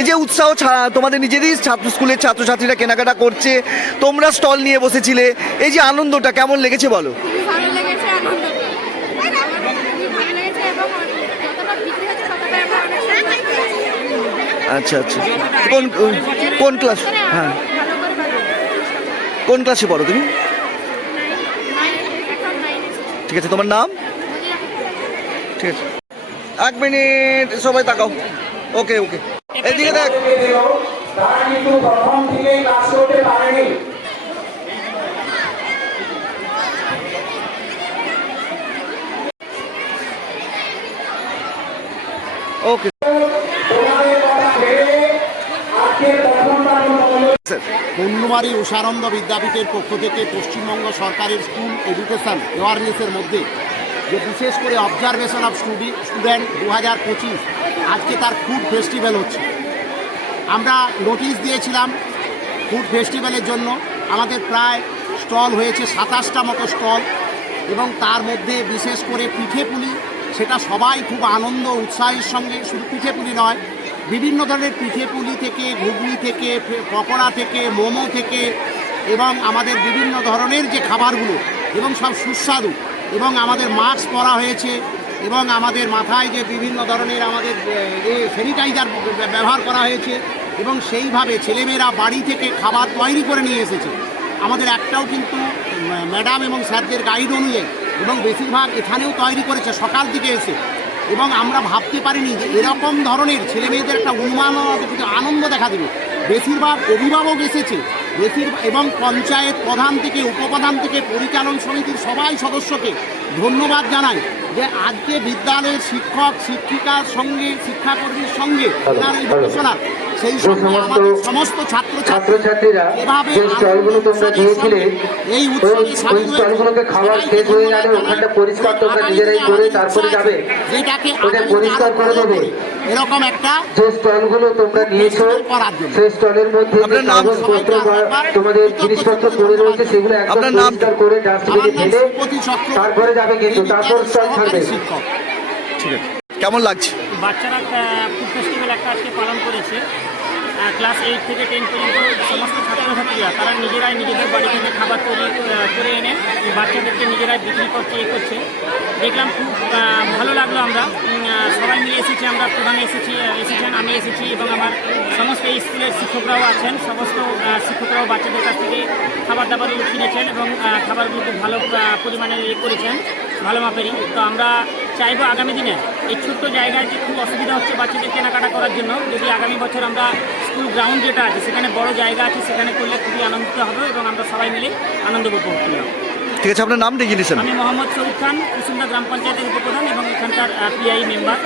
এই যে উৎসাহ ছা- তোমাদের নিজেরই ছাত্র স্কুলের ছাত্রছাত্রীরা কেনাকাটা করছে তোমরা স্টল নিয়ে বসেছিলে এই যে আনন্দটা কেমন লেগেছে বলো। আচ্ছা আচ্ছা। কোন কোন ক্লাস হ্যাঁ। করে ভালো কোন ক্লাসে পড়ো তুমি? ঠিক আছে তোমার নাম? ঠিক আছে। এক মিনিট সবাই তাকাও। ওকে ওকে। এদিকে দেখ। তারা কিন্তু প্রথম কাজ করতে পারেনি ওকে বন্যবাড়ি উষানন্দ বিদ্যাপীঠের পক্ষ থেকে পশ্চিমবঙ্গ সরকারের স্কুল এডুকেশন অ্যাওয়ারনেসের মধ্যে যে বিশেষ করে অবজারভেশন অফ স্টুডি স্টুডেন্ট দু হাজার পঁচিশ আজকে তার ফুড ফেস্টিভ্যাল হচ্ছে। আমরা নোটিশ দিয়েছিলাম ফুড ফেস্টিভ্যালের জন্য। আমাদের প্রায় স্টল হয়েছে সাতাশটা মতো স্টল এবং তার মধ্যে বিশেষ করে পিঠে পুলি, সেটা সবাই খুব আনন্দ, উৎসাহের সঙ্গে, শুধু পিঠে পুলি নয়, বিভিন্ন ধরনের পিঠে পুলি থেকে, ঘুগনি থেকে, পকোড়া থেকে, মোমো থেকে এবং আমাদের বিভিন্ন ধরনের যে খাবারগুলো এবং সব সুস্বাদু এবং আমাদের মাস্ক পরা হয়েছে। এবং আমাদের মাথায় যে বিভিন্ন ধরনের আমাদের স্যানিটাইজার ব্যবহার করা হয়েছে এবং সেইভাবে ছেলেমেয়েরা বাড়ি থেকে খাবার তৈরি করে নিয়ে এসেছে। আমাদের একটাও কিন্তু ম্যাডাম এবং স্যারদের গাইড অনুযায়ী এবং বেশিরভাগ এখানেও তৈরি করেছে, সকাল দিকে এসে। এবং আমরা ভাবতে পারিনি যে এরকম ধরনের ছেলে মেয়েদের একটা উন্মাদনা একটা আনন্দ দেখা দেবে। বেশিরভাগ অভিভাবক এসেছে, বেশিরভাগ এবং পঞ্চায়েত প্রধান থেকে, উপপ্রধান থেকে, পরিচালন সমিতির সবাই সদস্যকে ধন্যবাদ জানাই। যে আজকে বিদ্যালয়ের শিক্ষক শিক্ষিকার সঙ্গে শিক্ষাকর্মীর সঙ্গে তার এই গবেষণা সেই সঙ্গে সমস্ত আমাদের সমস্ত ছাত্র ছাত্রছাত্রীরা যে স্টলগুলো তোমরা দিয়েছিলে এই উৎসবে ওই স্টলগুলোকে খাবার শেষ হয়ে গেলে ওখানটা পরিষ্কার তোমরা নিজেরাই করে তারপরে যাবে। ওটা পরিষ্কার করে দেবে। এরকম একটা যে স্টলগুলো তোমরা নিয়েছো সেই স্টলের মধ্যে যে আপনার নাম? কাগজপত্র তোমাদের জিনিসপত্র পড়ে রয়েছে সেগুলো একদম? পরিষ্কার করে ডাস্টবিনে ফেলে তারপরে যাবে কিন্তু তারপর স্টল থাকবে ঠিক আছে। কেমন লাগছে? বাচ্চারা ফুড ফেস্টিভ্যাল একটা আজকে পালন করেছে। ক্লাস এইট থেকে টেন পর্যন্ত সমস্ত ছাত্রছাত্রীরা তারা নিজেরাই নিজেদের বাড়ি থেকে খাবার তৈরি করে এনে বাচ্চাদেরকে নিজেরাই বিক্রি করছে এ করছে। দেখলাম খুব ভালো লাগল আমরা। সবাই মিলে এসেছি আমরা প্রধান এসেছি এসেছেন আমি এসেছি এবং আমার সমস্ত স্কুলের শিক্ষকরাও আছেন সমস্ত শিক্ষকরাও বাচ্চাদের কাছ থেকে খাবার দাবারগুলো কিনেছেন এবং আহ, খাবারগুলো খুব ভালো পরিমাণে ইয়ে করেছেন। ভালো মাপেরই তো আমরা চাইব আগামী দিনে এই ছোট্ট জায়গায় যে খুব অসুবিধা হচ্ছে বাচ্চাদের কেনাকাটা করার জন্য যদি আগামী বছর আমরা স্কুল গ্রাউন্ড যেটা আছে সেখানে বড় জায়গা আছে সেখানে করলে খুবই আনন্দিত হবে এবং আমরা সবাই মিলে আনন্দ উপভোগ করলাম ঠিক আছে আপনার নাম ডেজিনেশন আমি মোহাম্মদ শরীফ খান কুসুন্দা গ্রাম পঞ্চায়েতের উপপ্রধান এবং এখানকার পিআই মেম্বার